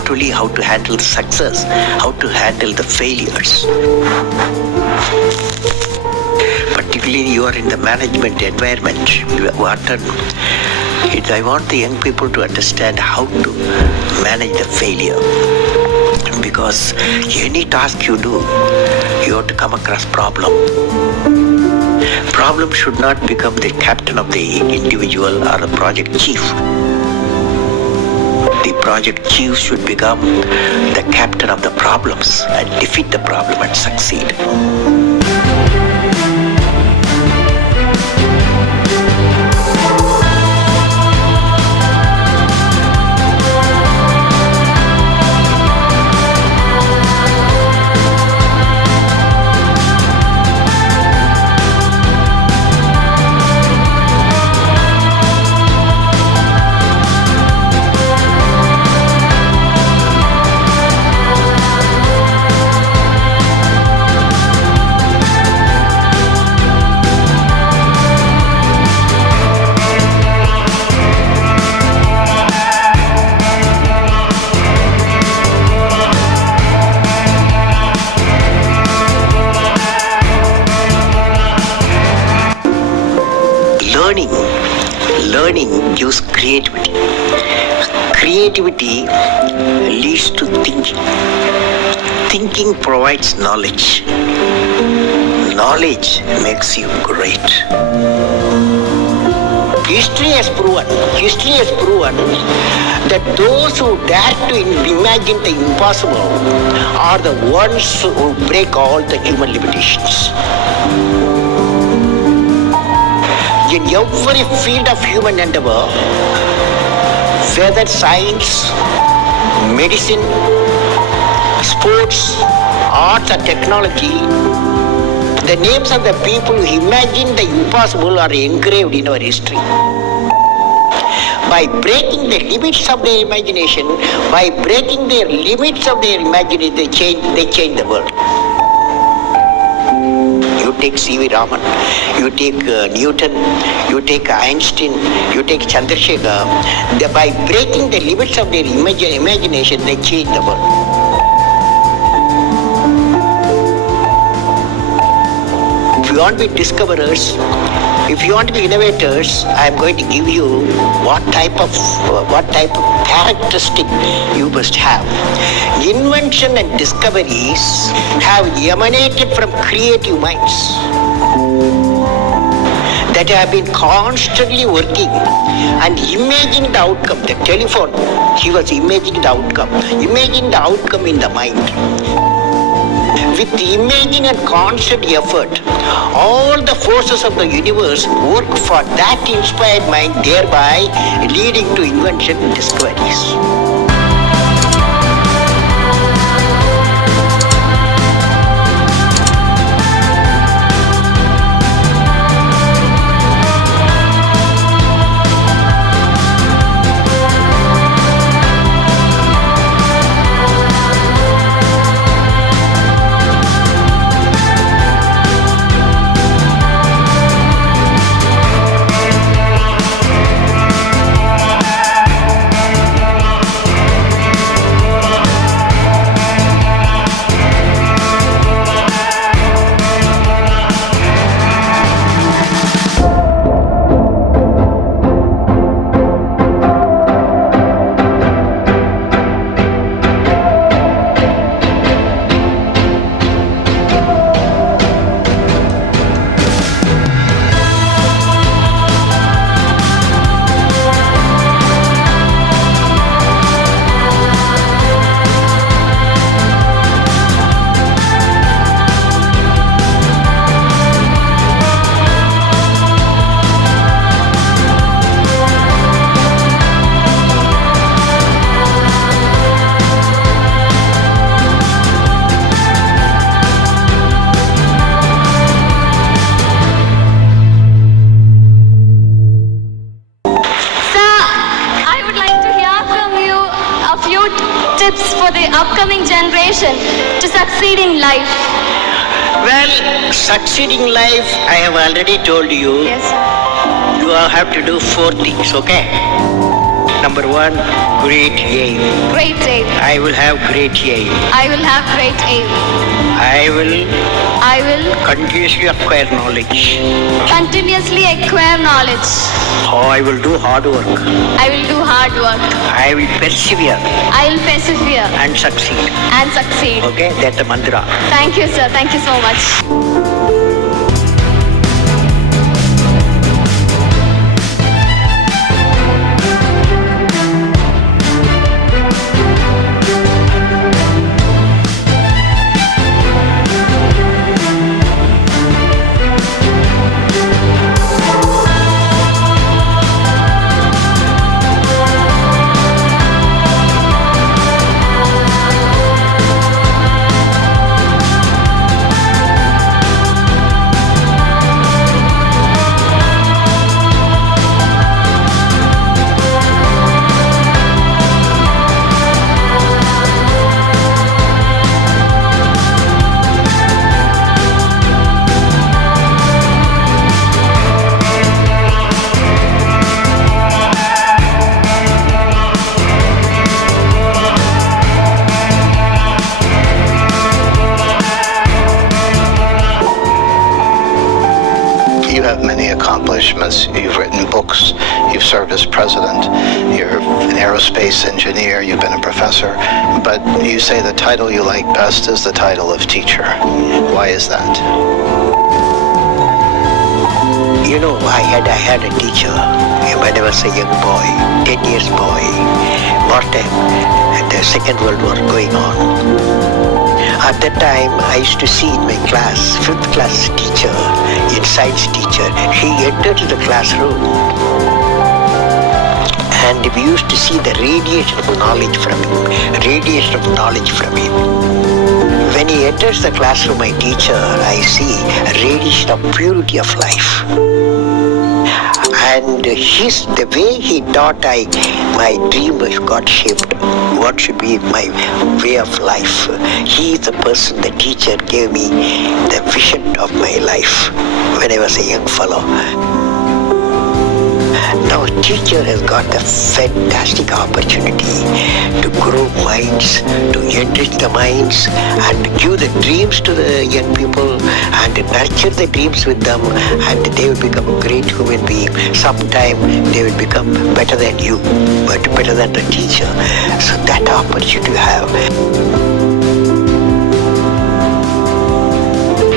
not only how to handle the success, how to handle the failures. Particularly you are in the management environment, I want the young people to understand how to manage the failure. Because any task you do, you have to come across problem. Problem should not become the captain of the individual or a project chief. The project chief should become the captain of the problems and defeat the problem and succeed. Learning gives creativity. Creativity leads to thinking. Thinking provides knowledge. Knowledge makes you great. History has proven that those who dare to imagine the impossible are the ones who break all the human limitations. In every field of human endeavor, whether science, medicine, sports, arts or technology, the names of the people who imagine the impossible are engraved in our history. By breaking the limits of their imagination, they change the world. You take C.V. Raman, you take Newton, you take Einstein, you take Chandrasekhar. By breaking the limits of their imagination, they change the world. If you want to be discoverers, if you want to be innovators, I am going to give you what type of characteristic you must have. Invention and discoveries have emanated from creative minds that have been constantly working and imagining the outcome. The telephone, he was imagining the outcome in the mind. With imaging and constant effort, all the forces of the universe work for that inspired mind, thereby leading to invention and discoveries. tips for the upcoming generation to succeed in life? Well, succeed in life, I have already told you. Yes, sir. You have to do 4 things, okay? Number one, great aim. Great aim. I will have great aim. I will have great aim. I will I will continuously acquire knowledge. continuously acquire knowledge. Oh, I will do hard work. I will do hard work. I will persevere I will persevere and succeed. and succeed. Okay, that's the mantra. Thank you, sir. Thank you so much. You have many accomplishments. You've written books. You've served as president. You're an aerospace engineer. You've been a professor. But you say the title you like best is the title of teacher. Why is that? You know, I had a teacher when I was a young boy, 10 years boy, wartime, and the Second World War going on. At that time, I used to see in my class, 5th class teacher, in science teacher, he entered the classroom and we used to see the radiation of knowledge from him, When he enters the classroom, my teacher, I see a radiation of purity of life. And the way he taught, my dream got shaped. What should be my way of life? He is the person, the teacher gave me the vision of my life when I was a young fellow. Now, teacher has got the fantastic opportunity to grow minds, to enrich the minds, and give the dreams to the young people, and nurture the dreams with them, and they will become a great human being. Sometime they will become better than you, but better than the teacher. So that opportunity you have.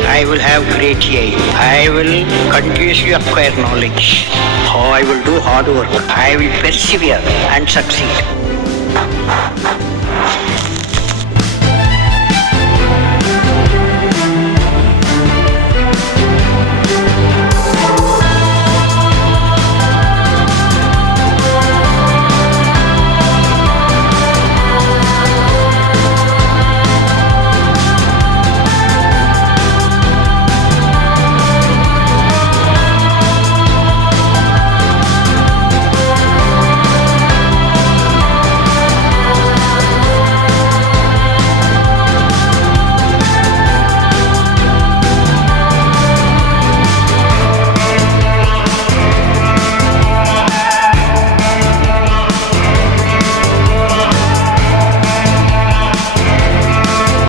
I will have great aim. I will continuously acquire knowledge. Oh, I will do hard work. I will persevere and succeed.